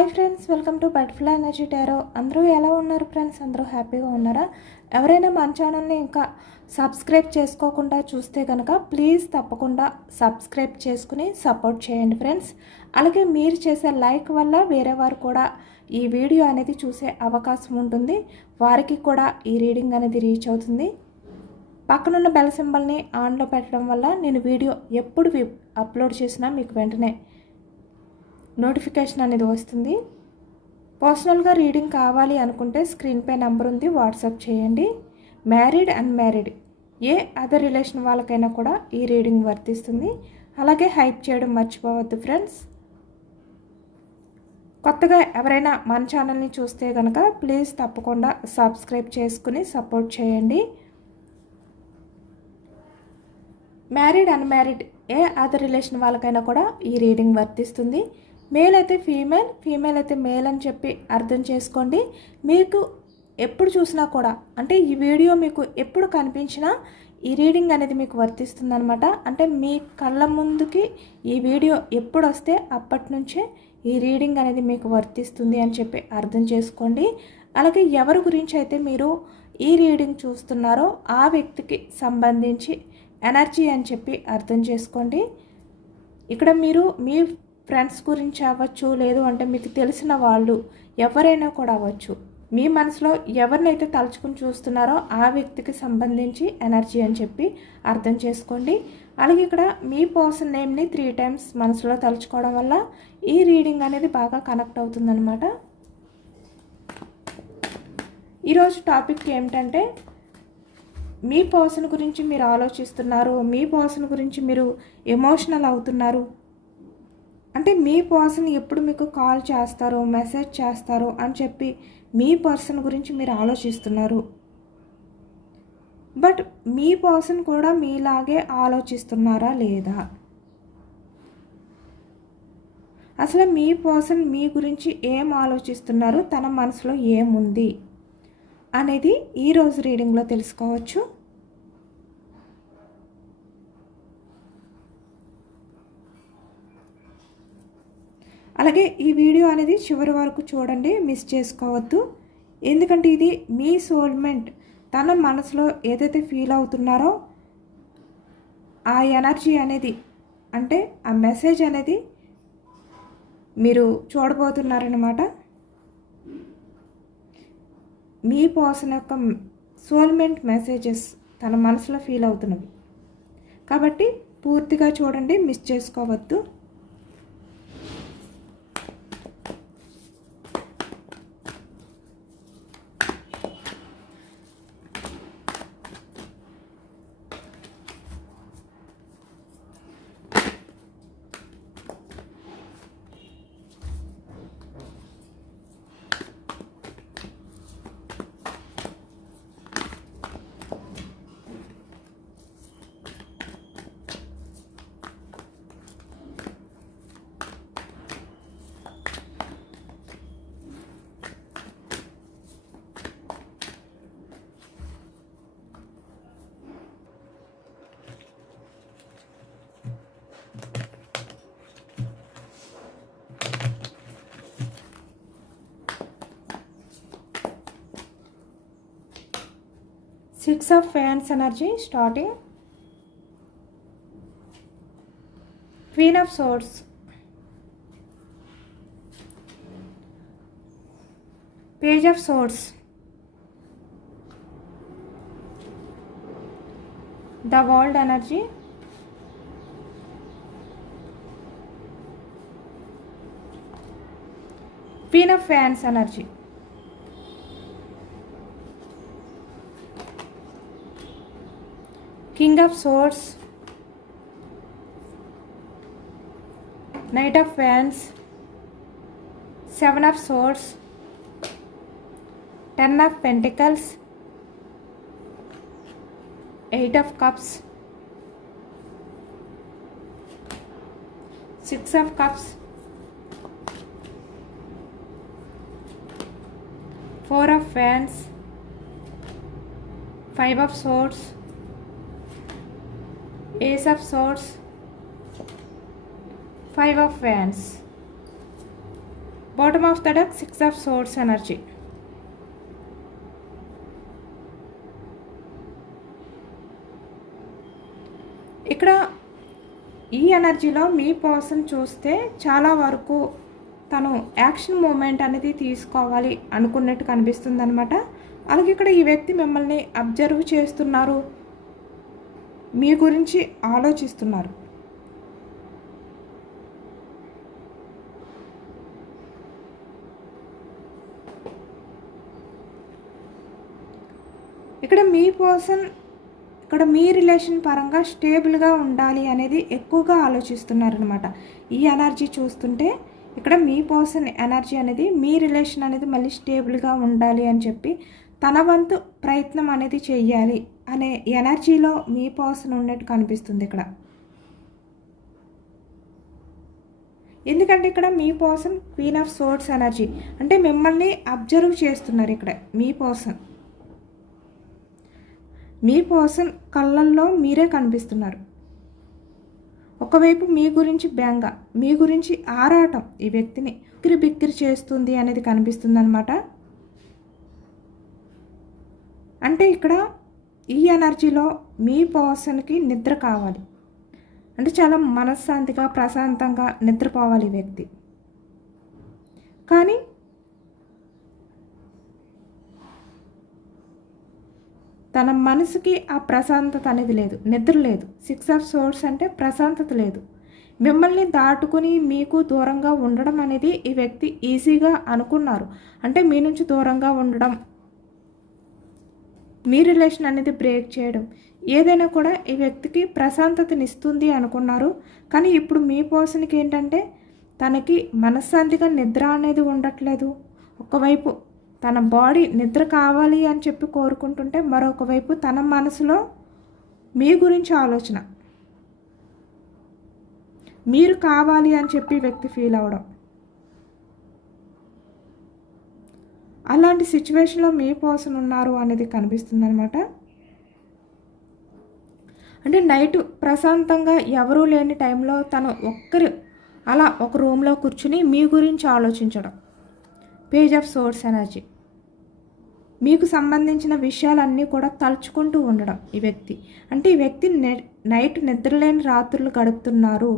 Hi friends, welcome to butterfly energy tarot. అందరూ ఎలా ఉన్నారు ఫ్రెండ్స్? అందరూ హ్యాపీగా ఉన్నారా? ఎవరైనా మన ఛానల్ని ఇంకా సబ్స్క్రైబ్ చేసుకోకుండా చూస్తే కనుక ప్లీజ్ తప్పకుండా సబ్స్క్రైబ్ చేసుకుని సపోర్ట్ చేయండి ఫ్రెండ్స్. అలాగే మీరు చేసే లైక్ వల్ల వేరే వారు కూడా ఈ వీడియో అనేది చూసే అవకాశం ఉంటుంది. వారికి కూడా ఈ రీడింగ్ అనేది రీచ్ అవుతుంది. పక్కనున్న బెల్ సింబల్ని ఆన్లో పెట్టడం వల్ల నేను వీడియో ఎప్పుడు అప్లోడ్ చేసినా మీకు వెంటనే నోటిఫికేషన్ అనేది వస్తుంది. పర్సనల్గా రీడింగ్ కావాలి అనుకుంటే స్క్రీన్పై నెంబర్ ఉంది, వాట్సాప్ చేయండి. మ్యారీడ్ అన్మ్యారీడ్ ఏ అదర్ రిలేషన్ వాళ్ళకైనా కూడా ఈ రీడింగ్ వర్తిస్తుంది. అలాగే హైప్ చేయడం మర్చిపోవద్దు ఫ్రెండ్స్. కొత్తగా ఎవరైనా మన ఛానల్ని చూస్తే కనుక ప్లీజ్ తప్పకుండా సబ్స్క్రైబ్ చేసుకుని సపోర్ట్ చేయండి. మ్యారీడ్ అన్మ్యారీడ్ ఏ అదర్ రిలేషన్ వాళ్ళకైనా కూడా ఈ రీడింగ్ వర్తిస్తుంది. మేల్ అయితే ఫీమేల్, ఫీమేల్ అయితే మేల్ అని చెప్పి అర్థం చేసుకోండి. మీకు ఎప్పుడు చూసినా కూడా అంటే ఈ వీడియో మీకు ఎప్పుడు కనిపించినా ఈ రీడింగ్ అనేది మీకు వర్తిస్తుంది అనమాట. అంటే మీ కళ్ళ ముందుకి ఈ వీడియో ఎప్పుడు వస్తే అప్పటి నుంచే ఈ రీడింగ్ అనేది మీకు వర్తిస్తుంది అని చెప్పి అర్థం చేసుకోండి. అలాగే ఎవరి గురించి అయితే మీరు ఈ రీడింగ్ చూస్తున్నారో ఆ వ్యక్తికి సంబంధించి ఎనర్జీ అని చెప్పి అర్థం చేసుకోండి. ఇక్కడ మీరు మీ ఫ్రెండ్స్ గురించి అవ్వచ్చు, లేదు అంటే మీకు తెలిసిన వాళ్ళు ఎవరైనా కూడా అవ్వచ్చు. మీ మనసులో ఎవరినైతే తలుచుకుని చూస్తున్నారో ఆ వ్యక్తికి సంబంధించి ఎనర్జీ అని చెప్పి అర్థం చేసుకోండి. అలాగే ఇక్కడ మీ పర్సన్ నేమ్ని 3 times మనసులో తలుచుకోవడం వల్ల ఈ రీడింగ్ అనేది బాగా కనెక్ట్ అవుతుందన్నమాట. ఈరోజు టాపిక్ ఏమిటంటే మీ పర్సన్ గురించి మీరు ఆలోచిస్తున్నారు, మీ పర్సన్ గురించి మీరు ఎమోషనల్ అవుతున్నారు. అంటే మీ పర్సన్ ఎప్పుడు మీకు కాల్ చేస్తారు, మెసేజ్ చేస్తారు అని చెప్పి మీ పర్సన్ గురించి మీరు ఆలోచిస్తున్నారు. బట్ మీ పర్సన్ కూడా మీలాగే ఆలోచిస్తున్నారా లేదా? అసలు మీ పర్సన్ మీ గురించి ఏం ఆలోచిస్తున్నారు, తన మనసులో ఏముంది అనేది ఈరోజు రీడింగ్లో తెలుసుకోవచ్చు. అలాగే ఈ వీడియో అనేది చివరి వరకు చూడండి, మిస్ చేసుకోవద్దు. ఎందుకంటే ఇది మీ సోల్మెంట్ తన మనసులో ఏదైతే ఫీల్ అవుతున్నారో ఆ ఎనర్జీ అనేది అంటే ఆ మెసేజ్ అనేది మీరు చూడబోతున్నారనమాట. మీ పర్సన్ యొక్క సోల్మెంట్ మెసేజెస్ తన మనసులో ఫీల్ అవుతున్నవి కాబట్టి పూర్తిగా చూడండి, మిస్ చేసుకోవద్దు. Six of Wands energy starting. Queen of Swords, Page of Swords, the World energy, Queen of Wands energy, King of Swords, Knight of Wands, 7 of Swords, 10 of Pentacles, 8 of Cups, 6 of Cups, 4 of Wands, 5 of Swords, Ace of Swords, 5 of Wands. Bottom of the deck 6 of swords energy. ఇక్కడ ఈ ఎనర్జీలో మీ person చూస్తే చాలా వరకు తను action moment అనేది తీసుకోవాలి అనుకున్నట్టు కనిపిస్తుంది అనమాట. అలాగే ఇక్కడ ఈ వ్యక్తి మిమ్మల్ని అబ్జర్వ్ చేస్తున్నారు, మీ గురించి ఆలోచిస్తున్నారు. ఇక్కడ మీ పర్సన్ ఇక్కడ మీ రిలేషన్ పరంగా స్టేబుల్గా ఉండాలి అనేది ఎక్కువగా ఆలోచిస్తున్నారనమాట. ఈ ఎనర్జీ చూస్తుంటే ఇక్కడ మీ పర్సన్ ఎనర్జీ అనేది మీ రిలేషన్ అనేది మళ్ళీ స్టేబుల్గా ఉండాలి అని చెప్పి తన వంతు ప్రయత్నం అనేది చెయ్యాలి అనే ఎనర్జీలో మీ పర్సన్ ఉన్నట్టు కనిపిస్తుంది ఇక్కడ. ఎందుకంటే ఇక్కడ మీ person queen of swords energy అంటే మిమ్మల్ని అబ్జర్వ్ చేస్తున్నారు. ఇక్కడ మీ పర్సన్ కళ్ళల్లో మీరే కనిపిస్తున్నారు. ఒకవైపు మీ గురించి బెంగ, మీ గురించి ఆరాటం ఈ వ్యక్తిని బిక్కిరి చేస్తుంది అనేది కనిపిస్తుంది అనమాట. అంటే ఇక్కడ ఈ ఎనర్జీలో మీ పర్సన్కి నిద్ర కావాలి, అంటే చాలా మనశ్శాంతిగా ప్రశాంతంగా నిద్రపోవాలి ఈ వ్యక్తి. కానీ తన మనసుకి ఆ ప్రశాంతత అనేది లేదు, నిద్ర లేదు. 6 ఆఫ్ సోర్డ్స్ అంటే ప్రశాంతత లేదు. మిమ్మల్ని దాటుకుని మీకు దూరంగా ఉండడం అనేది ఈ వ్యక్తి ఈజీగా అనుకున్నారు. అంటే మీ నుంచి దూరంగా ఉండడం, మీ రిలేషన్ అనేది బ్రేక్ చేయడం, ఏదైనా కూడా ఈ వ్యక్తికి ప్రశాంతతనిస్తుంది అనుకున్నారు. కానీ ఇప్పుడు మీ పర్సన్కి ఏంటంటే తనకి మనశ్శాంతిగా నిద్ర అనేది ఉండట్లేదు. ఒకవైపు తన బాడీ నిద్ర కావాలి అని చెప్పి కోరుకుంటుంటే మరొక వైపు తన మనసులో మీ గురించి ఆలోచన, మీరు కావాలి అని చెప్పి వ్యక్తి ఫీల్ అవ్వడం. అలాంటి సిచ్యువేషన్లో మీ పర్సన్ ఉన్నారు అనేది కనిపిస్తుంది అనమాట. అంటే నైట్ ప్రశాంతంగా ఎవరూ లేని టైంలో తను అలా ఒక రూమ్లో కూర్చుని మీ గురించి ఆలోచించడం. పేజ్ ఆఫ్ సోర్డ్స్ ఎనర్జీ మీకు సంబంధించిన విషయాలన్నీ కూడా తలుచుకుంటూ ఉండడం ఈ వ్యక్తి. అంటే ఈ వ్యక్తి నైట్ నిద్రలేని రాత్రులు గడుపుతున్నారు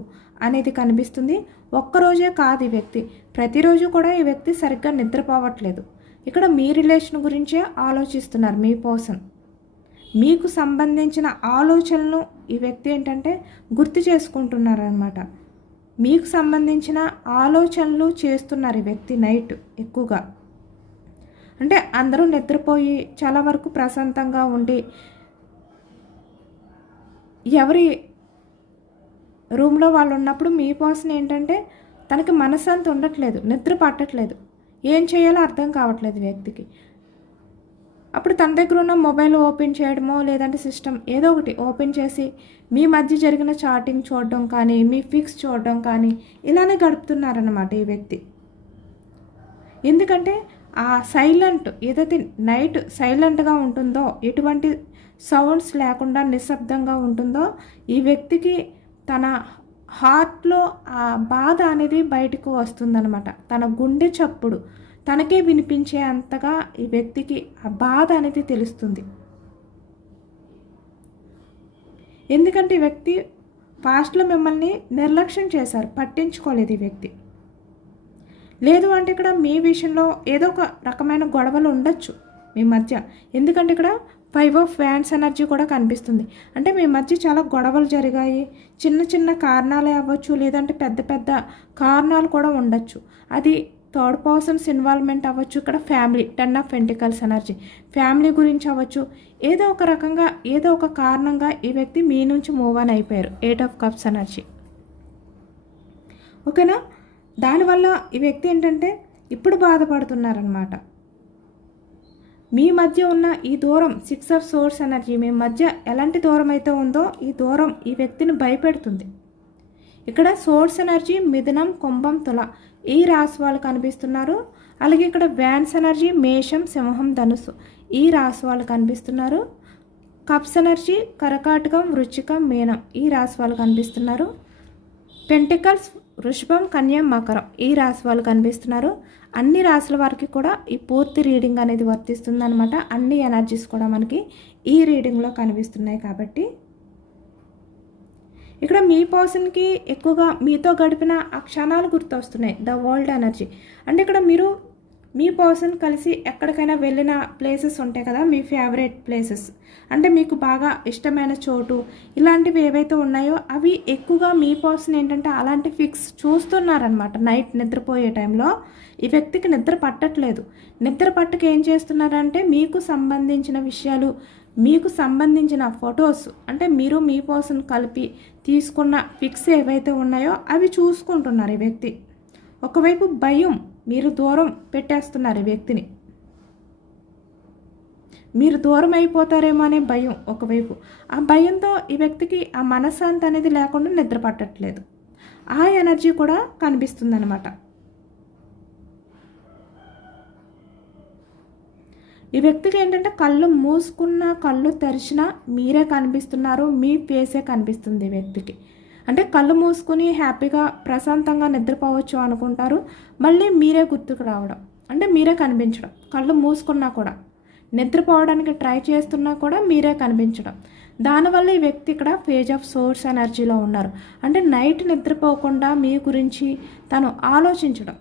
అనేది కనిపిస్తుంది. ఒక్కరోజే కాదు, ఈ వ్యక్తి ప్రతిరోజు కూడా ఈ వ్యక్తి సరిగ్గా నిద్రపోవట్లేదు. ఇక్కడ మీ రిలేషన్ గురించే ఆలోచిస్తున్నారు మీ పర్సన్. మీకు సంబంధించిన ఆలోచనలు ఈ వ్యక్తి ఏంటంటే గుర్తు చేసుకుంటున్నారనమాట. మీకు సంబంధించిన ఆలోచనలు చేస్తున్నారు ఈ వ్యక్తి నైట్ ఎక్కువగా. అంటే అందరూ నిద్రపోయి చాలా వరకు ప్రశాంతంగా ఉండి ఎవరి రూమ్లో వాళ్ళు ఉన్నప్పుడు మీ పర్సన్ ఏంటంటే తనకి మనశ్శాంతి ఉండట్లేదు, నిద్ర పట్టట్లేదు, ఏం చేయాలో అర్థం కావట్లేదు వ్యక్తికి. అప్పుడు తన దగ్గర ఉన్న మొబైల్ ఓపెన్ చేయడమో లేదంటే సిస్టమ్ ఏదో ఒకటి ఓపెన్ చేసి మీ మధ్య జరిగిన చాటింగ్ చూడడం కానీ, మీ ఫిక్స్ చూడడం కానీ ఇలానే గడుపుతున్నారన్నమాట ఈ వ్యక్తి. ఎందుకంటే ఆ సైలెంట్ ఏదైతే నైట్ సైలెంట్గా ఉంటుందో, ఎటువంటి సౌండ్స్ లేకుండా నిశ్శబ్దంగా ఉంటుందో, ఈ వ్యక్తికి తన హార్ట్లో ఆ బాధ అనేది బయటకు వస్తుందన్నమాట. తన గుండె చప్పుడు తనకే వినిపించే అంతగా ఈ వ్యక్తికి ఆ బాధ అనేది తెలుస్తుంది. ఎందుకంటే ఈ వ్యక్తి పాస్ట్లో మిమ్మల్ని నిర్లక్ష్యం చేశారు, పట్టించుకోలేదు ఈ వ్యక్తి. లేదు అంటే ఇక్కడ మీ విషయంలో ఏదో ఒక రకమైన గొడవలు ఉండొచ్చు మీ మధ్య. ఎందుకంటే ఇక్కడ 5 ఆఫ్ వ్యాండ్స్ ఎనర్జీ కూడా కనిపిస్తుంది. అంటే మీ మధ్య చాలా గొడవలు జరిగాయి, చిన్న చిన్న కారణాలే అవ్వచ్చు, లేదంటే పెద్ద పెద్ద కారణాలు కూడా ఉండొచ్చు. అది థర్డ్ పర్సన్స్ ఇన్వాల్వ్మెంట్ అవ్వచ్చు. ఇక్కడ family 10 of pentacles energy family గురించి అవ్వచ్చు. ఏదో ఒక రకంగా ఏదో ఒక కారణంగా ఈ వ్యక్తి మీ నుంచి మూవ్ ఆన్ అయిపోయారు. 8 ఆఫ్ కప్స్ ఎనర్జీ. ఓకేనా? దానివల్ల ఈ వ్యక్తి ఏంటంటే ఇప్పుడు బాధపడుతున్నారనమాట. మీ మధ్య ఉన్న ఈ దూరం 6 ఆఫ్ సోర్స్ ఎనర్జీ మీ మధ్య ఎలాంటి దూరం అయితే ఉందో ఈ దూరం ఈ వ్యక్తిని భయపెడుతుంది. ఇక్కడ సోర్స్ ఎనర్జీ మిథునం, కుంభం, తుల ఈ రాశి వాళ్ళు కనిపిస్తున్నారు. అలాగే ఇక్కడ వ్యాన్స్ ఎనర్జీ మేషం, సింహం, ధనుసు ఈ రాశి వాళ్ళు కనిపిస్తున్నారు. కప్స్ ఎనర్జీ కర్కాటకం, వృశ్చికం, మీనం ఈ రాశి వాళ్ళు కనిపిస్తున్నారు. పెంటికల్స్, వృషభం, కన్య, మకరం ఈ రాశి వాళ్ళు కనిపిస్తున్నారు. అన్ని రాశుల వారికి కూడా ఈ పూర్తి రీడింగ్ అనేది వర్తిస్తుంది అనమాట. అన్ని ఎనర్జీస్ కూడా మనకి ఈ రీడింగ్లో కనిపిస్తున్నాయి. కాబట్టి ఇక్కడ మీ పర్సన్కి ఎక్కువగా మీతో గడిపిన ఆ క్షణాలు గుర్తొస్తున్నాయి. ద వరల్డ్ ఎనర్జీ అంటే ఇక్కడ మీరు మీ పర్సన్ కలిసి ఎక్కడికైనా వెళ్ళిన ప్లేసెస్ ఉంటాయి కదా, మీ ఫేవరెట్ ప్లేసెస్ అంటే మీకు బాగా ఇష్టమైన చోటు, ఇలాంటివి ఏవైతే ఉన్నాయో అవి ఎక్కువగా మీ పర్సన్ ఏంటంటే అలాంటి ఫిక్స్ చూస్తున్నారనమాట. నైట్ నిద్రపోయే టైంలో ఈ వ్యక్తికి నిద్ర పట్టట్లేదు. నిద్ర పట్టక ఏం చేస్తున్నారంటే మీకు సంబంధించిన విషయాలు, మీకు సంబంధించిన ఫొటోస్ అంటే మీరు మీ పర్సన్ కలిపి తీసుకున్న పిక్స్ ఏవైతే ఉన్నాయో అవి చూసుకుంటున్నారు ఈ వ్యక్తి. ఒకవైపు భయం, మీరు దూరం పెట్టేస్తున్నారు ఈ వ్యక్తిని, మీరు దూరం అయిపోతారేమో అనే భయం ఒకవైపు. ఆ భయంతో ఈ వ్యక్తికి ఆ మనశ్శాంతి అనేది లేకుండా నిద్ర పట్టట్లేదు. ఆ ఎనర్జీ కూడా కనిపిస్తుంది అనమాట. ఈ వ్యక్తికి ఏంటంటే కళ్ళు మూసుకున్నా కళ్ళు తెరిచినా మీరే కనిపిస్తున్నారు, మీ ఫేసే కనిపిస్తుంది ఈ వ్యక్తికి. అంటే కళ్ళు మూసుకుని హ్యాపీగా ప్రశాంతంగా నిద్రపోవచ్చు అనుకుంటారు, మళ్ళీ మీరే గుర్తుకు రావడం, అంటే మీరే కనిపించడం. కళ్ళు మూసుకున్నా కూడా నిద్రపోవడానికి ట్రై చేస్తున్నా కూడా మీరే కనిపించడం. దానివల్ల ఈ వ్యక్తి ఇక్కడ పేజ్ ఆఫ్ సోర్స్ ఎనర్జీలో ఉన్నారు. అంటే నైట్ నిద్రపోకుండా మీ గురించి తను ఆలోచించడం,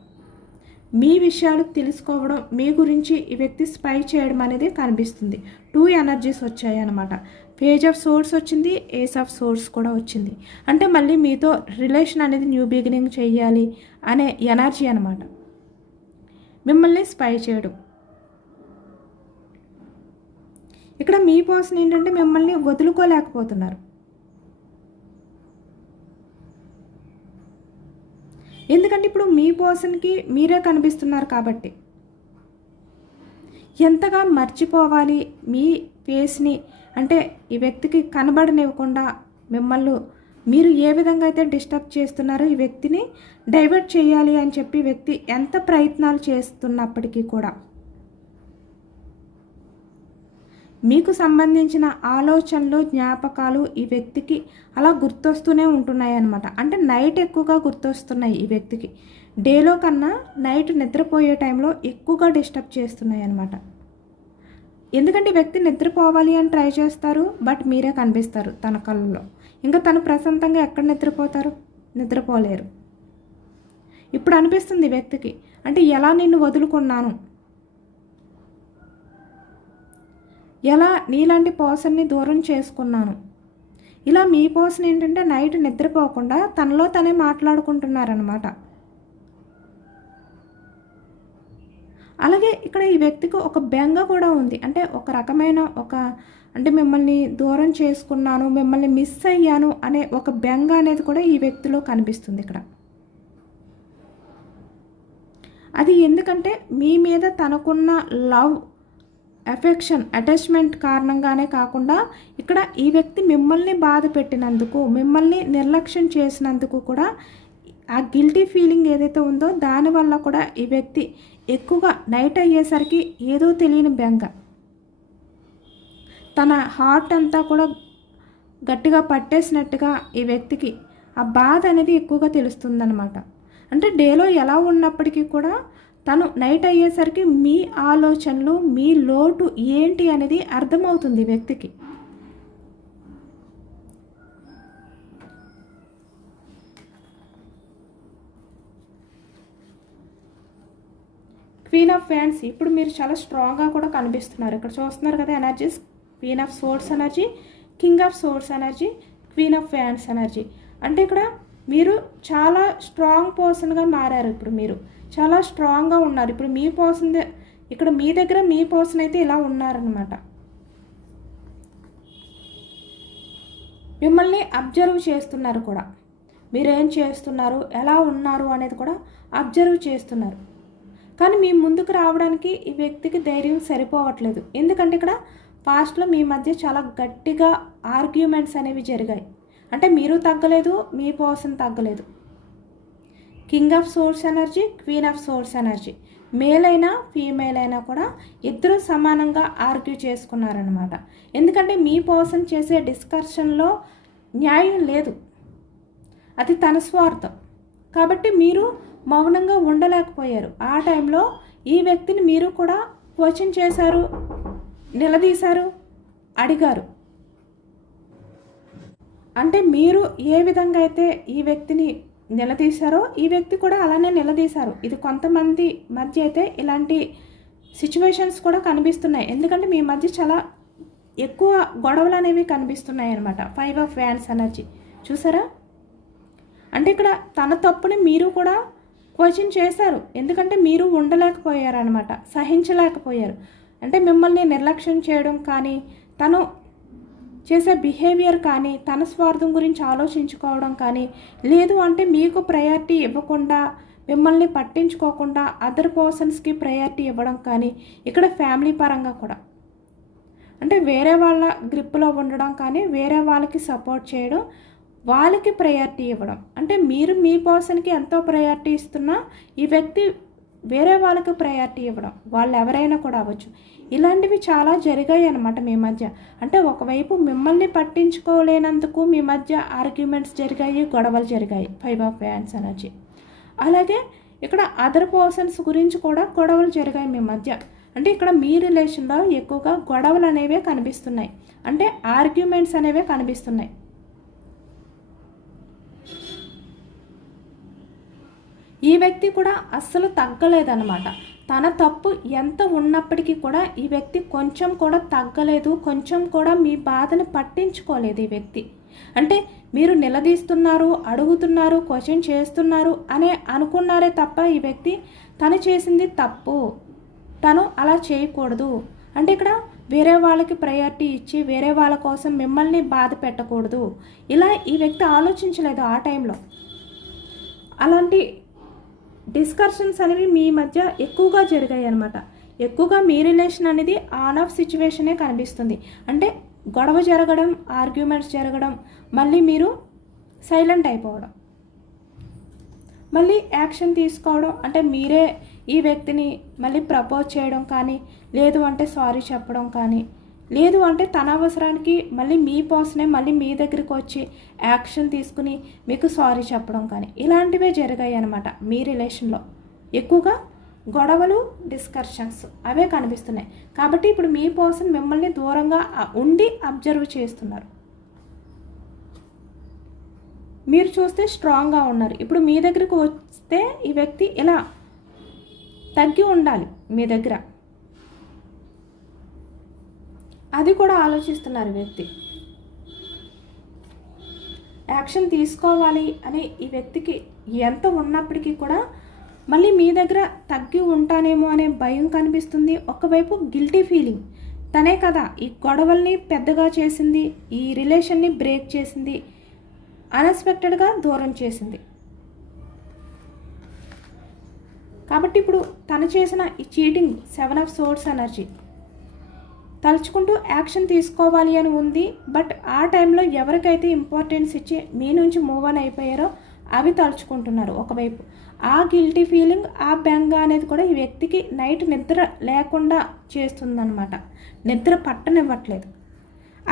మీ విషయాలు తెలుసుకోవడం, మీ గురించి ఈ వ్యక్తి స్పై చేయడం అనేది కనిపిస్తుంది. 2 ఎనర్జీస్ వచ్చాయి అన్నమాట. పేజ్ ఆఫ్ సోర్స్ వచ్చింది, ఏస్ ఆఫ్ సోర్స్ కూడా వచ్చింది. అంటే మళ్ళీ మీతో రిలేషన్ అనేది న్యూ బిగినింగ్ చేయాలి అనే ఎనర్జీ అనమాట. మిమ్మల్ని స్పై చేయడం. ఇక్కడ మీ పర్సన్ ఏంటంటే మిమ్మల్ని వదులుకోలేకపోతున్నారు. ఎందుకంటే ఇప్పుడు మీ పర్సన్కి మీరే కనిపిస్తున్నారు కాబట్టి ఎంతగా మర్చిపోవాలి మీ ఫేస్ని, అంటే ఈ వ్యక్తికి కనబడనివ్వకుండా మిమ్మల్ని మీరు ఏ విధంగా అయితే డిస్టర్బ్ చేస్తున్నారో ఈ వ్యక్తిని డైవర్ట్ చేయాలి అని చెప్పి వ్యక్తి ఎంత ప్రయత్నాలు చేస్తున్నప్పటికీ కూడా మీకు సంబంధించిన ఆలోచనలు, జ్ఞాపకాలు ఈ వ్యక్తికి అలా గుర్తొస్తూనే ఉంటున్నాయి అన్నమాట. అంటే నైట్ ఎక్కువగా గుర్తొస్తున్నాయి ఈ వ్యక్తికి. డేలో కన్నా నైట్ నిద్రపోయే టైంలో ఎక్కువగా డిస్టర్బ్ చేస్తున్నాయి అన్నమాట. ఎందుకంటే వ్యక్తి నిద్రపోవాలి అని ట్రై చేస్తారు, బట్ మీరే కనిపిస్తారు తన కళ్ళలో. ఇంకా తను ప్రశాంతంగా ఎక్కడ నిద్రపోతారు? నిద్రపోలేరు. ఇప్పుడు అనిపిస్తుంది వ్యక్తికి, అంటే ఎలా నిన్ను వదులుకున్నాను, ఎలా నీలాంటి పర్సన్ని దూరం చేసుకున్నాను. ఇలా మీ పర్సన్ ఏంటంటే నైట్ నిద్రపోకుండా తనలో తనే మాట్లాడుకుంటున్నారనమాట. అలాగే ఇక్కడ ఈ వ్యక్తికి ఒక బెంగ కూడా ఉంది. అంటే ఒక రకమైన అంటే మిమ్మల్ని దూరం చేసుకున్నాను, మిమ్మల్ని మిస్ అయ్యాను అనే ఒక బెంగ అనేది కూడా ఈ వ్యక్తిలో కనిపిస్తుంది ఇక్కడ. అది ఎందుకంటే మీ మీద తనకున్న లవ్, ఎఫెక్షన్, అటాచ్మెంట్ కారణంగానే కాకుండా ఇక్కడ ఈ వ్యక్తి మిమ్మల్ని బాధ పెట్టినందుకు, మిమ్మల్ని నిర్లక్ష్యం చేసినందుకు కూడా ఆ గిల్టీ ఫీలింగ్ ఏదైతే ఉందో దానివల్ల కూడా ఈ వ్యక్తి ఎక్కువగా నైట్ అయ్యేసరికి ఏదో తెలియని బెంగ, తన హార్ట్ అంతా కూడా గట్టిగా పట్టేసినట్టుగా ఈ వ్యక్తికి ఆ బాధ అనేది ఎక్కువగా తెలుస్తుందన్నమాట. అంటే డేలో ఎలా ఉన్నప్పటికీ కూడా తను నైట్ అయ్యేసరికి మీ ఆలోచనలు, మీ లోటు ఏంటి అనేది అర్థమవుతుంది వ్యక్తికి. Queen of wands. ఇప్పుడు మీరు చాలా స్ట్రాంగ్గా కూడా కనిపిస్తున్నారు. ఇక్కడ చూస్తున్నారు కదా energies. Queen of swords energy, king of swords energy, queen of wands energy. అంటే ఇక్కడ మీరు చాలా స్ట్రాంగ్ పర్సన్గా మారారు. ఇప్పుడు మీరు చాలా స్ట్రాంగ్గా ఉన్నారు. ఇప్పుడు మీ పర్సన్ ఇక్కడ మీ దగ్గర మీ పర్సన్ అయితే ఇలా ఉన్నారనమాట. మిమ్మల్ని అబ్జర్వ్ చేస్తున్నారు కూడా. మీరేం చేస్తున్నారు, ఎలా ఉన్నారు అనేది కూడా అబ్జర్వ్ చేస్తున్నారు. కానీ మీ ముందుకు రావడానికి ఈ వ్యక్తికి ధైర్యం సరిపోవట్లేదు. ఎందుకంటే ఇక్కడ పాస్ట్లో మీ మధ్య చాలా గట్టిగా ఆర్గ్యుమెంట్స్ అనేవి జరిగాయి. అంటే మీరు తగ్గలేదు, మీ పర్సన్ తగ్గలేదు. King of swords energy, queen of swords energy. Male అయినా ఫీమేల్ అయినా కూడా ఇద్దరు సమానంగా ఆర్గ్యూ చేసుకున్నారనమాట. ఎందుకంటే మీ పర్సన్ చేసే డిస్కషన్లో న్యాయం లేదు. అది తన స్వార్థం. కాబట్టి మీరు మౌనంగా ఉండలేకపోయారు. ఆ టైంలో ఈ వ్యక్తిని మీరు కూడా క్వశ్చన్ చేశారు, నిలదీశారు, అడిగారు. అంటే మీరు ఏ విధంగా అయితే ఈ వ్యక్తిని నిలదీశారో ఈ వ్యక్తి కూడా అలానే నిలదీశారు. ఇది కొంతమంది మధ్య అయితే ఇలాంటి సిచ్యువేషన్స్ కూడా కనిపిస్తున్నాయి. ఎందుకంటే మీ మధ్య చాలా ఎక్కువ గొడవలు అనేవి కనిపిస్తున్నాయి అన్నమాట. 5 ఆఫ్ వ్యాండ్స్ ఎనర్జీ చూసారా? అంటే ఇక్కడ తన తప్పుని మీరు కూడా క్వశ్చన్ చేశారు. ఎందుకంటే మీరు ఉండలేకపోయారు అనమాట, సహించలేకపోయారు. అంటే మిమ్మల్ని నిర్లక్ష్యం చేయడం కానీ, తను చేసే బిహేవియర్ కానీ, తన స్వార్థం గురించి ఆలోచించుకోవడం కానీ, లేదు అంటే మీకు ప్రయారిటీ ఇవ్వకుండా, మిమ్మల్ని పట్టించుకోకుండా అదర్ పర్సన్స్కి ప్రయారిటీ ఇవ్వడం కానీ, ఇక్కడ ఫ్యామిలీ పరంగా కూడా అంటే వేరే వాళ్ళ గ్రిప్లో ఉండడం కానీ, వేరే వాళ్ళకి సపోర్ట్ చేయడం, వాళ్ళకి ప్రయారిటీ ఇవ్వడం. అంటే మీరు మీ పర్సన్కి ఎంతో ప్రయారిటీ ఇస్తున్నా ఈ వ్యక్తి వేరే వాళ్ళకి ప్రయారిటీ ఇవ్వడం, వాళ్ళు ఎవరైనా కూడా అవ్వచ్చు. ఇలాంటివి చాలా జరిగాయి అన్నమాట మీ మధ్య. అంటే ఒకవైపు మిమ్మల్ని పట్టించుకోలేనందుకు మీ మధ్య ఆర్గ్యుమెంట్స్ జరిగాయి, గొడవలు జరిగాయి. 5 ఆఫ్ వ్యాండ్స్ ఎనర్జీ. అలాగే ఇక్కడ అదర్ పర్సన్స్ గురించి కూడా గొడవలు జరిగాయి మీ మధ్య. అంటే ఇక్కడ మీ రిలేషన్లో ఎక్కువగా గొడవలు అనేవే కనిపిస్తున్నాయి. అంటే ఆర్గ్యుమెంట్స్ అనేవే కనిపిస్తున్నాయి. ఈ వ్యక్తి కూడా అస్సలు తగ్గలేదన్నమాట. తన తప్పు ఎంత ఉన్నప్పటికీ కూడా ఈ వ్యక్తి కొంచెం కూడా తగ్గలేదు, కొంచెం కూడా మీ బాధను పట్టించుకోలేదు ఈ వ్యక్తి. అంటే మీరు నిలదీస్తున్నారు, అడుగుతున్నారు, క్వశ్చన్ చేస్తున్నారు అనే అనుకున్నారే తప్ప ఈ వ్యక్తి తను చేసింది తప్పు, తను అలా చేయకూడదు, అంటే ఇక్కడ వేరే వాళ్ళకి ప్రయారిటీ ఇచ్చి వేరే వాళ్ళ కోసం మిమ్మల్ని బాధ పెట్టకూడదు, ఇలా ఈ వ్యక్తి ఆలోచించలేదు ఆ టైంలో. అలాంటి డిస్కషన్స్ అనేవి మీ మధ్య ఎక్కువగా జరిగాయి అన్నమాట. ఎక్కువగా మీ రిలేషన్ అనేది ఆన్ ఆఫ్ సిచ్యువేషనే కనిపిస్తుంది. అంటే గొడవ జరగడం, ఆర్గ్యుమెంట్స్ జరగడం, మళ్ళీ మీరు సైలెంట్ అయిపోవడం, మళ్ళీ యాక్షన్ తీసుకోవడం. అంటే మీరే ఈ వ్యక్తిని మళ్ళీ ప్రపోజ్ చేయడం కానీ, లేదు అంటే సారీ చెప్పడం కానీ, లేదు అంటే తన అవసరానికి మళ్ళీ మీ పర్సనే మళ్ళీ మీ దగ్గరికి వచ్చి యాక్షన్ తీసుకుని మీకు సారీ చెప్పడం కానీ, ఇలాంటివే జరిగాయి అన్నమాట మీ రిలేషన్లో. ఎక్కువగా గొడవలు, డిస్కషన్స్ అవే కనిపిస్తున్నాయి. కాబట్టి ఇప్పుడు మీ పర్సన్ మిమ్మల్ని దూరంగా ఉండి అబ్జర్వ్ చేస్తున్నారు. మీరు చూస్తే స్ట్రాంగ్గా ఉన్నారు. ఇప్పుడు మీ దగ్గరికి వస్తే ఈ వ్యక్తి ఇలా తగ్గి ఉండాలి మీ దగ్గర, అది కూడా ఆలోచిస్తున్నారు వ్యక్తి. యాక్షన్ తీసుకోవాలి అని ఈ వ్యక్తికి ఎంత ఉన్నప్పటికీ కూడా మళ్ళీ మీ దగ్గర తగ్గి ఉంటానేమో అనే భయం కనిపిస్తుంది. ఒకవైపు గిల్టీ ఫీలింగ్, తనే కదా ఈ గొడవల్ని పెద్దగా చేసింది, ఈ రిలేషన్ని బ్రేక్ చేసింది, అన్ఎక్స్పెక్టెడ్గా దూరం చేసింది. కాబట్టి ఇప్పుడు తను చేసిన ఈ చీటింగ్ 7 ఆఫ్ సోర్స్ ఎనర్జీ తలుచుకుంటూ యాక్షన్ తీసుకోవాలి అని ఉంది. బట్ ఆ టైంలో ఎవరికైతే ఇంపార్టెన్స్ ఇచ్చి మీ నుంచి మూవ్ ఆన్ అయిపోయారో అవి తలుచుకుంటున్నారు. ఒకవైపు ఆ గిల్టీ ఫీలింగ్, ఆ బెంగ అనేది కూడా ఈ వ్యక్తికి నైట్ నిద్ర లేకుండా చేస్తుందన్నమాట. నిద్ర పట్టనివ్వట్లేదు.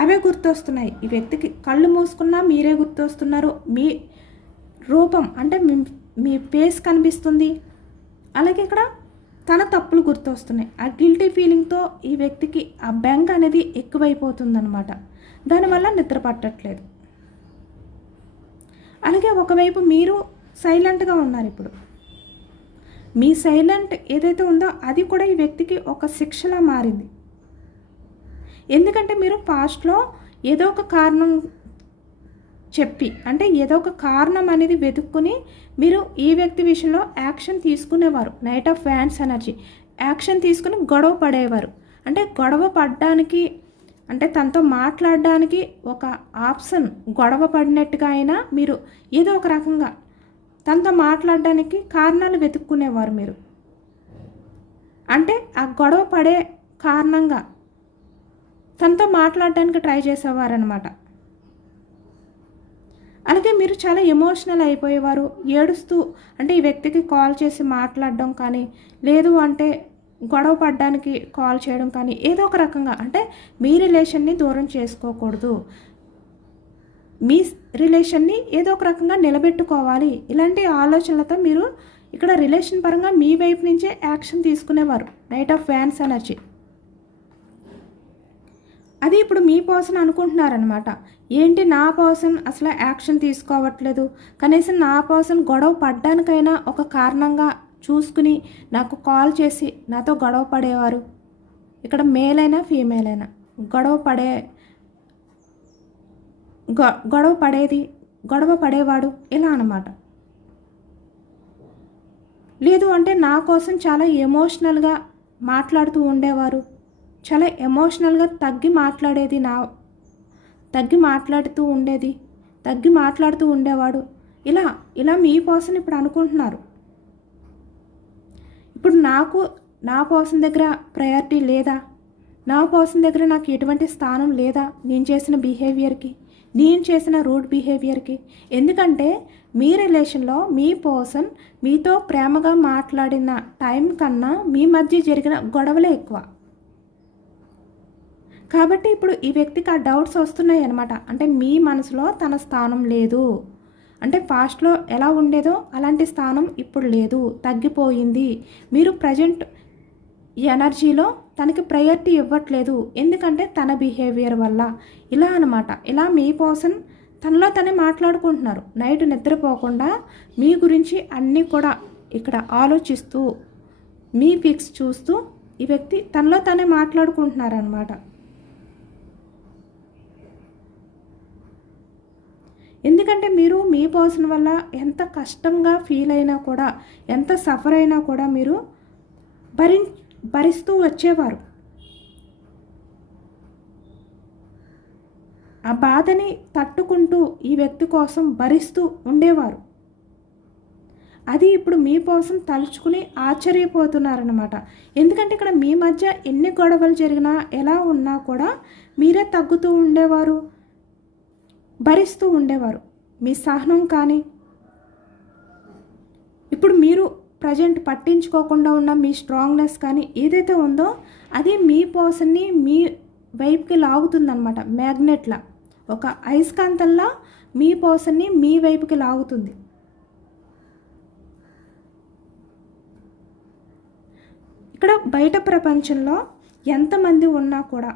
అవే గుర్తొస్తున్నాయి ఈ వ్యక్తికి. కళ్ళు మూసుకున్నా మీరే గుర్తొస్తున్నారు. మీ రూపం అంటే మీ ఫేస్ కనిపిస్తుంది. అలాగే ఇక్కడ తన తప్పులు గుర్తొస్తున్నాయి. ఆ గిల్టీ ఫీలింగ్తో ఈ వ్యక్తికి ఆ బెంగ అనేది ఎక్కువైపోతుందన్నమాట. దానివల్ల నిద్ర పట్టట్లేదు. అలాగే ఒకవైపు మీరు సైలెంట్గా ఉన్నారు. ఇప్పుడు మీ సైలెంట్ ఏదైతే ఉందో అది కూడా ఈ వ్యక్తికి ఒక శిక్షలా మారింది. ఎందుకంటే మీరు పాస్ట్లో ఏదో ఒక కారణం చెప్పి, అంటే ఏదో ఒక కారణం అనేది వెతుక్కుని మీరు ఈ వ్యక్తి విషయంలో యాక్షన్ తీసుకునేవారు. Knight of wands energy action తీసుకుని గొడవ పడేవారు. అంటే గొడవ పడడానికి, అంటే తనతో మాట్లాడడానికి ఒక ఆప్షన్, గొడవ పడినట్టుగా అయినా మీరు ఏదో ఒక రకంగా తనతో మాట్లాడడానికి కారణాలు వెతుక్కునేవారు మీరు. అంటే ఆ గొడవ పడే కారణంగా తనతో మాట్లాడడానికి ట్రై చేసేవారనమాట. అలాగే మీరు చాలా ఎమోషనల్ అయిపోయేవారు. ఏడుస్తూ, అంటే ఈ వ్యక్తికి కాల్ చేసి మాట్లాడడం కానీ, లేదు అంటే గొడవ పడడానికి కాల్ చేయడం కానీ, ఏదో ఒక రకంగా అంటే మీ రిలేషన్ని దూరం చేసుకోకూడదు, మీ రిలేషన్ని ఏదో ఒక రకంగా నిలబెట్టుకోవాలి. ఇలాంటి ఆలోచనలతో మీరు ఇక్కడ రిలేషన్ పరంగా మీ వైపు నుంచే యాక్షన్ తీసుకునేవారు. Knight of wands energy. అది ఇప్పుడు మీ పర్సన్ అనుకుంటున్నారనమాట. ఏంటి నా పర్సన్ అసలు యాక్షన్ తీసుకోవట్లేదు, కనీసం నా పర్సన్ గొడవ పడ్డానికైనా ఒక కారణంగా చూసుకుని నాకు కాల్ చేసి నాతో గొడవ పడేవారు. ఇక్కడ మేల్ అయినా ఫీమేల్ అయినా గొడవ పడేవాడు ఇలా అన్నమాట. లేదు అంటే నా కోసం చాలా ఎమోషనల్గా మాట్లాడుతూ ఉండేవారు, చాలా ఎమోషనల్గా తగ్గి మాట్లాడుతూ ఉండేవాడు. ఇలా మీ పర్సన్ ఇప్పుడు అనుకుంటున్నారు. ఇప్పుడు నా పర్సన్ దగ్గర ప్రయారిటీ లేదా, నా పర్సన్ దగ్గర నాకు ఎటువంటి స్థానం లేదా నేను చేసిన బిహేవియర్కి, నేను చేసిన రూడ్ బిహేవియర్కి. ఎందుకంటే మీ రిలేషన్లో మీ పర్సన్ మీతో ప్రేమగా మాట్లాడిన టైం కన్నా మీ మధ్య జరిగిన గొడవలే ఎక్కువ. కాబట్టి ఇప్పుడు ఈ వ్యక్తికి ఆ డౌట్స్ వస్తున్నాయి అన్నమాట. అంటే మీ మనసులో తన స్థానం లేదు, అంటే పాస్ట్లో ఎలా ఉండేదో అలాంటి స్థానం ఇప్పుడు లేదు, తగ్గిపోయింది. మీరు ప్రజెంట్ ఎనర్జీలో తనకి ప్రయారిటీ ఇవ్వట్లేదు, ఎందుకంటే తన బిహేవియర్ వల్ల. ఇలా అన్నమాట. ఇలా మీ పర్సన్ తనలో తనే మాట్లాడుకుంటున్నారు. నైట్ నిద్రపోకుండా మీ గురించి అన్నీ కూడా ఇక్కడ ఆలోచిస్తూ, మీ పిక్స్ చూస్తూ ఈ వ్యక్తి తనలో తనే మాట్లాడుకుంటున్నారనమాట. ఎందుకంటే మీరు మీ పర్సన్ వల్ల ఎంత కష్టంగా ఫీల్ అయినా కూడా, ఎంత సఫర్ అయినా కూడా మీరు భరిస్తూ వచ్చేవారు. ఆ బాధని తట్టుకుంటూ ఈ వ్యక్తి కోసం భరిస్తూ ఉండేవారు. అది ఇప్పుడు మీ పర్సన్ తలుచుకుని ఆశ్చర్యపోతున్నారనమాట. ఎందుకంటే ఇక్కడ మీ మధ్య ఎన్ని గొడవలు జరిగినా ఎలా ఉన్నా కూడా మీరే తగ్గుతూ ఉండేవారు, భరిస్తూ ఉండేవారు. మీ సహనం కానీ, ఇప్పుడు మీరు ప్రజెంట్ పట్టించుకోకుండా ఉన్న మీ స్ట్రాంగ్నెస్ కానీ ఏదైతే ఉందో అది మీ పర్సన్ని మీ వైపుకి లాగుతుందన్నమాట. మ్యాగ్నెట్లా, ఒక అయస్కాంతంలా మీ పర్సన్ని మీ వైపుకి లాగుతుంది. ఇక్కడ బయట ప్రపంచంలో ఎంతమంది ఉన్నా కూడా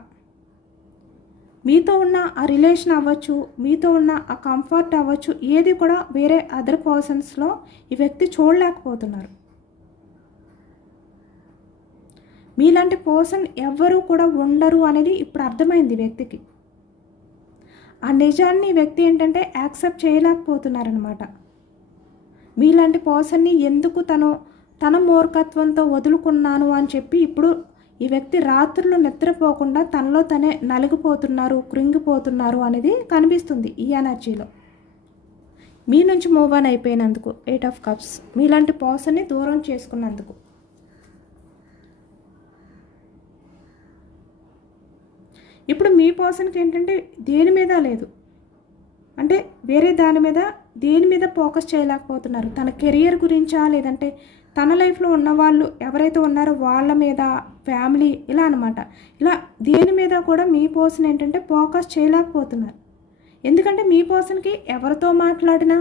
మీతో ఉన్న ఆ రిలేషన్ అవ్వచ్చు, మీతో ఉన్న ఆ కంఫర్ట్ అవ్వచ్చు, ఏది కూడా వేరే అదర్ పర్సన్స్లో ఈ వ్యక్తి చూడలేకపోతున్నారు. మీలాంటి పర్సన్ ఎవ్వరూ కూడా ఉండరు అనేది ఇప్పుడు అర్థమైంది వ్యక్తికి. ఆ నిజాన్ని వ్యక్తి ఏంటంటే యాక్సెప్ట్ చేయలేకపోతున్నారనమాట. మీలాంటి పర్సన్ని ఎందుకు తన మూర్ఖత్వంతో వదులుకున్నాను అని చెప్పి ఇప్పుడు ఈ వ్యక్తి రాత్రులు నిద్రపోకుండా తనలో తనే నలిగిపోతున్నారు, కృంగిపోతున్నారు అనేది కనిపిస్తుంది ఈ ఎనర్జీలో. మీ నుంచి మూవ్ ఆన్ అయిపోయినందుకు, 8 ఆఫ్ కప్స్, మీలాంటి పర్సన్ని దూరం చేసుకున్నందుకు. ఇప్పుడు మీ పర్సన్కి ఏంటంటే దేని మీద లేదు, అంటే వేరే దేని మీద ఫోకస్ చేయలేకపోతున్నారు. తన కెరియర్ గురించా, లేదంటే తన లైఫ్లో ఉన్న వాళ్ళు ఎవరైతే ఉన్నారో వాళ్ళ మీద, ఫ్యామిలీ, ఇలా అనమాట. ఇలా దేని మీద కూడా మీ పర్సన్ ఏంటంటే ఫోకస్ చేయలేకపోతున్నారు. ఎందుకంటే మీ పర్సన్కి ఎవరితో మాట్లాడినా,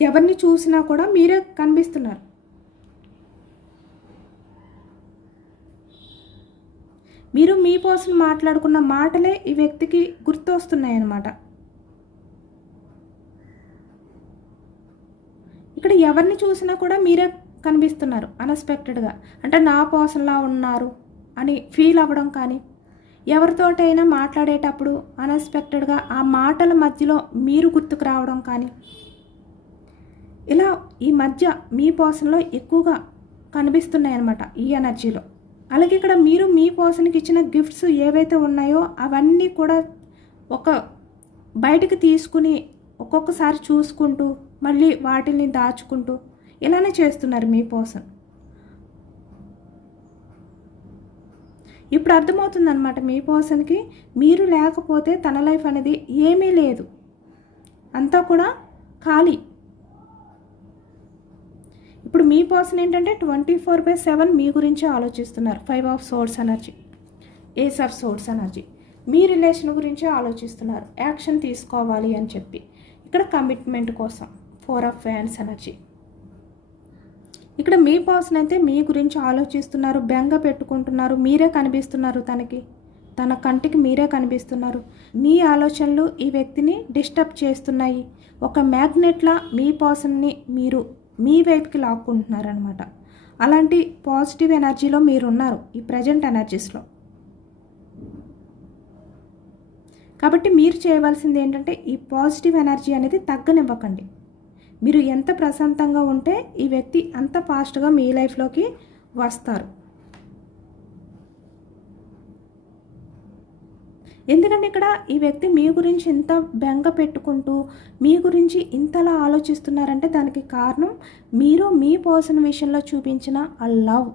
ఎవరిని చూసినా కూడా మీరే కనిపిస్తున్నారు. మీరు మీ పర్సన్ మాట్లాడుకున్న మాటలే ఈ వ్యక్తికి గుర్తొస్తున్నాయి అన్నమాట. ఇక్కడ ఎవరిని చూసినా కూడా మీరే కనిపిస్తున్నారు అన్ఎక్స్పెక్టెడ్గా. అంటే నా పర్సన్లా ఉన్నారు అని ఫీల్ అవ్వడం కానీ, ఎవరితోటైనా మాట్లాడేటప్పుడు అన్ఎక్స్పెక్టెడ్గా ఆ మాటల మధ్యలో మీరు గుర్తుకు రావడం కానీ, ఇలా ఈ మధ్య మీ పర్సన్లో ఎక్కువగా కనిపిస్తున్నాయి అన్నమాట ఈ ఎనర్జీలో. అలాగే ఇక్కడ మీరు మీ పర్సన్కి ఇచ్చిన గిఫ్ట్స్ ఏవైతే ఉన్నాయో అవన్నీ కూడా బయటికి తీసుకుని ఒక్కొక్కసారి చూసుకుంటూ మళ్ళీ వాటిని దాచుకుంటూ ఇలానే చేస్తున్నారు మీ పర్సన్. ఇప్పుడు అర్థమవుతుందన్నమాట మీ పర్సన్కి మీరు లేకపోతే తన లైఫ్ అనేది ఏమీ లేదు, అంతా కూడా ఖాళీ. ఇప్పుడు మీ పర్సన్ ఏంటంటే 24/7 మీ గురించి ఆలోచిస్తున్నారు. 5 of swords energy, ace of swords energy. మీ రిలేషన్ గురించి ఆలోచిస్తున్నారు, యాక్షన్ తీసుకోవాలి అని చెప్పి. ఇక్కడ కమిట్మెంట్ కోసం 4 ఆఫ్ వ్యాండ్స్ ఎనర్జీ. ఇక్కడ మీ పర్సన్ అయితే మీ గురించి ఆలోచిస్తున్నారు, బెంగ పెట్టుకుంటున్నారు, మీరే కనిపిస్తున్నారు తనకి, తన కంటికి మీరే కనిపిస్తున్నారు. మీ ఆలోచనలు ఈ వ్యక్తిని డిస్టర్బ్ చేస్తున్నాయి. ఒక మ్యాగ్నెట్లా మీ పర్సన్ని మీరు మీ వైపుకి లాక్కుంటున్నారనమాట. అలాంటి పాజిటివ్ ఎనర్జీలో మీరున్నారు ఈ ప్రజెంట్ ఎనర్జీస్లో. కాబట్టి మీరు చేయవలసింది ఏంటంటే ఈ పాజిటివ్ ఎనర్జీ అనేది తగ్గనివ్వకండి. మీరు ఎంత ప్రశాంతంగా ఉంటే ఈ వ్యక్తి అంత ఫాస్ట్గా మీ లైఫ్లోకి వస్తారు. ఎందుకంటే ఇక్కడ ఈ వ్యక్తి మీ గురించి ఇంత బెంగ పెట్టుకుంటూ మీ గురించి ఇంతలా ఆలోచిస్తున్నారంటే దానికి కారణం మీరు మీ పర్సన్ విషయంలో చూపించిన ఆ లవ్.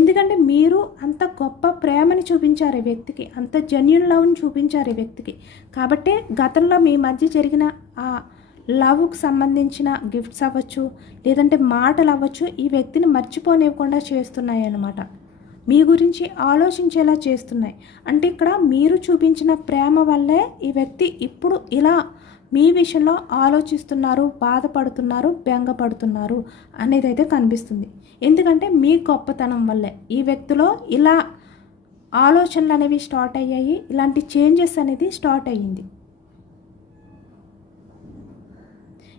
ఎందుకంటే మీరు అంత గొప్ప ప్రేమని చూపించారు ఈ వ్యక్తికి, అంత జెన్యూన్ లవ్ని చూపించారు ఈ వ్యక్తికి. కాబట్టే గతంలో మీ మధ్య జరిగిన ఆ లవ్కి సంబంధించిన గిఫ్ట్స్ అవ్వచ్చు, లేదంటే మాటలు అవ్వచ్చు, ఈ వ్యక్తిని మర్చిపోనివ్వకుండా చేస్తున్నాయి అన్నమాట. మీ గురించి ఆలోచించేలా చేస్తున్నాయి. అంటే ఇక్కడ మీరు చూపించిన ప్రేమ వల్లే ఈ వ్యక్తి ఇప్పుడు ఇలా మీ విషయంలో ఆలోచిస్తున్నారు, బాధపడుతున్నారు, బెంగపడుతున్నారు అనేది అయితే కనిపిస్తుంది. ఎందుకంటే మీ గొప్పతనం వల్లే ఈ వ్యక్తిలో ఇలా ఆలోచనలు అనేవి స్టార్ట్ అయ్యాయి, ఇలాంటి చేంజెస్ అనేది స్టార్ట్ అయ్యింది.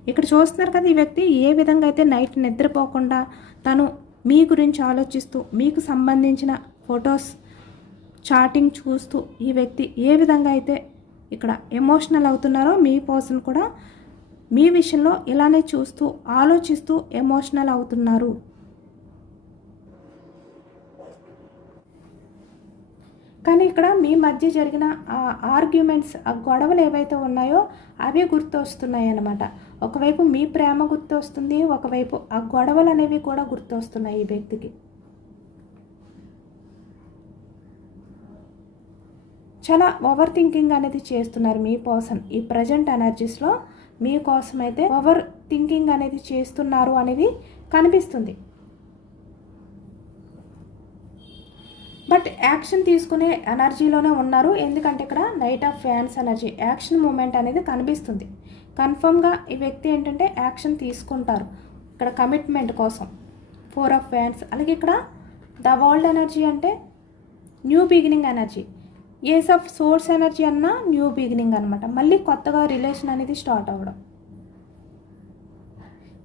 ఇక్కడ చూస్తున్నారు కదా, ఈ వ్యక్తి ఏ విధంగా అయితే నైట్ నిద్రపోకుండా తను మీ గురించి ఆలోచిస్తూ మీకు సంబంధించిన ఫొటోస్ చాటింగ్ చూస్తూ ఈ వ్యక్తి ఏ విధంగా అయితే ఇక్కడ ఎమోషనల్ అవుతున్నారో మీ పర్సన్ కూడా మీ విషయంలో ఇలానే చూస్తూ ఆలోచిస్తూ ఎమోషనల్ అవుతున్నారు. కానీ ఇక్కడ మీ మధ్య జరిగిన ఆ ఆర్గ్యుమెంట్స్, ఆ గొడవలు ఏవైతే ఉన్నాయో అవే గుర్తొస్తున్నాయి అన్నమాట. ఒకవైపు మీ ప్రేమ గుర్తొస్తుంది, ఒకవైపు ఆ గొడవలు అనేవి కూడా గుర్తొస్తున్నాయి ఈ వ్యక్తికి. చాలా ఓవర్ థింకింగ్ అనేది చేస్తున్నారు మీ పర్సన్ ఈ ప్రజెంట్ ఎనర్జీస్లో. మీకోసం అయితే ఓవర్ థింకింగ్ అనేది చేస్తున్నారు అనేది కనిపిస్తుంది. బట్ యాక్షన్ తీసుకునే ఎనర్జీలోనే ఉన్నారు. ఎందుకంటే ఇక్కడ నైట్ ఆఫ్ ఫ్యాన్స్ ఎనర్జీ, యాక్షన్ మూమెంట్ అనేది కనిపిస్తుంది. కన్ఫర్మ్గా ఈ వ్యక్తి ఏంటంటే యాక్షన్ తీసుకుంటారు ఇక్కడ కమిట్మెంట్ కోసం. 4 ఆఫ్ ఫ్యాన్స్. అలాగే ఇక్కడ ద వరల్డ్ ఎనర్జీ అంటే new beginning energy. Ace of swords energy అన్న న్యూ బిగినింగ్ అనమాట. మళ్ళీ కొత్తగా రిలేషన్ అనేది స్టార్ట్ అవ్వడం.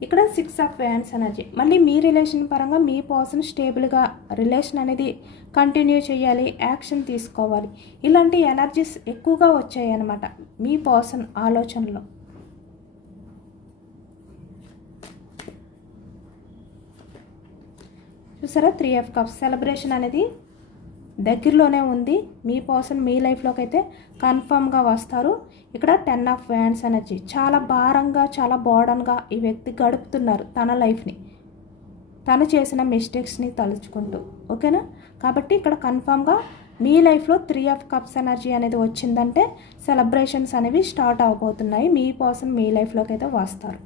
ఇక్కడ 6 ఆఫ్ వ్యాండ్స్ ఎనర్జీ. మళ్ళీ మీ రిలేషన్ పరంగా మీ పర్సన్ స్టేబుల్గా రిలేషన్ అనేది కంటిన్యూ చేయాలి, యాక్షన్ తీసుకోవాలి. ఇలాంటి ఎనర్జీస్ ఎక్కువగా వచ్చాయి అన్నమాట మీ పర్సన్ ఆలోచనలో. చూసారా, 3 ఆఫ్ కప్స్. సెలబ్రేషన్ అనేది దగ్గరలోనే ఉంది. మీ పర్సన్ మీ లైఫ్లోకి అయితే కన్ఫర్మ్గా వస్తారు. ఇక్కడ 10 ఆఫ్ వ్యాండ్స్ ఎనర్జీ. చాలా భారంగా, చాలా బర్డన్గా ఈ వ్యక్తి గడుపుతున్నారు తన లైఫ్ని, తను చేసిన మిస్టేక్స్ని తలుచుకుంటూ. ఓకేనా? కాబట్టి ఇక్కడ కన్ఫర్మ్గా మీ లైఫ్లో 3 ఆఫ్ కప్స్ ఎనర్జీ అనేది వచ్చిందంటే సెలబ్రేషన్స్ అనేవి స్టార్ట్ అవబోతున్నాయి. మీ పర్సన్ మీ లైఫ్లోకి అయితే వస్తారు.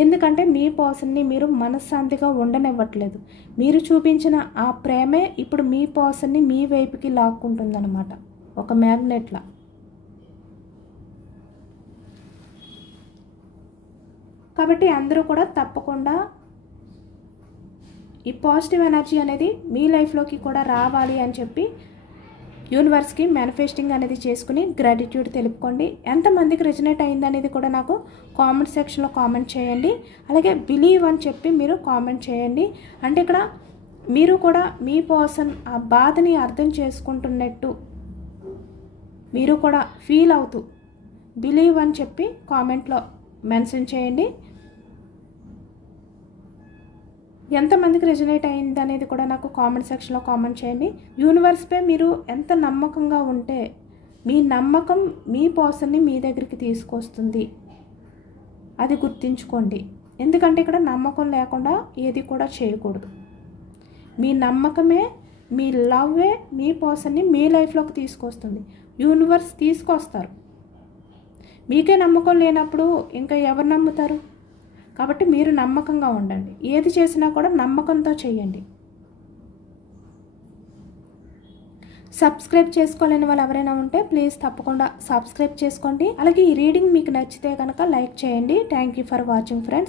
ఎందుకంటే మీ పర్సన్ని మీరు మనశ్శాంతిగా ఉండనివ్వట్లేదు. మీరు చూపించిన ఆ ప్రేమే ఇప్పుడు మీ పర్సన్ని మీ వైపుకి లాక్కుంటుందన్నమాట, ఒక మ్యాగ్నెట్లా. కాబట్టి అందరూ కూడా తప్పకుండా ఈ పాజిటివ్ ఎనర్జీ అనేది మీ లైఫ్లోకి కూడా రావాలి అని చెప్పి యూనివర్స్కి మేనిఫెస్టింగ్ అనేది చేసుకుని గ్రాటిట్యూడ్ తెలుపుకోండి. ఎంతమందికి రెజనేట్ అయింది అనేది కూడా నాకు కామెంట్ సెక్షన్లో కామెంట్ చేయండి. అలాగే బిలీవ్ అని చెప్పి మీరు కామెంట్ చేయండి. అంటే ఇక్కడ మీరు కూడా మీ పర్సన్ ఆ బాధని అర్థం చేసుకుంటున్నట్టు మీరు కూడా ఫీల్ అవుతూ బిలీవ్ అని చెప్పి కామెంట్లో మెన్షన్ చేయండి. ఎంతమందికి రెజనేట్ అయింది అనేది కూడా నాకు కామెంట్ సెక్షన్లో కామెంట్ చేయండి. యూనివర్స్పై మీరు ఎంత నమ్మకంగా ఉంటే మీ నమ్మకం మీ పర్సన్ని మీ దగ్గరికి తీసుకొస్తుంది, అది గుర్తుంచుకోండి. ఎందుకంటే ఇక్కడ నమ్మకం లేకుండా ఏది కూడా చేయకూడదు. మీ నమ్మకమే మీ లవ్వే మీ పర్సన్ని మీ లైఫ్లోకి తీసుకొస్తుంది. యూనివర్స్ తీసుకొస్తారు. మీకే నమ్మకం లేనప్పుడు ఇంకా ఎవరు నమ్ముతారు? కాబట్టి మీరు నమ్మకంగా ఉండండి. ఏది చేసినా కూడా నమ్మకంతో చేయండి. సబ్స్క్రైబ్ చేసుకోలేని వాళ్ళు ఎవరైనా ఉంటే ప్లీజ్ తప్పకుండా సబ్స్క్రైబ్ చేసుకోండి. అలాగే ఈ రీడింగ్ మీకు నచ్చితే కనుక లైక్ చేయండి. Thank you for watching friends.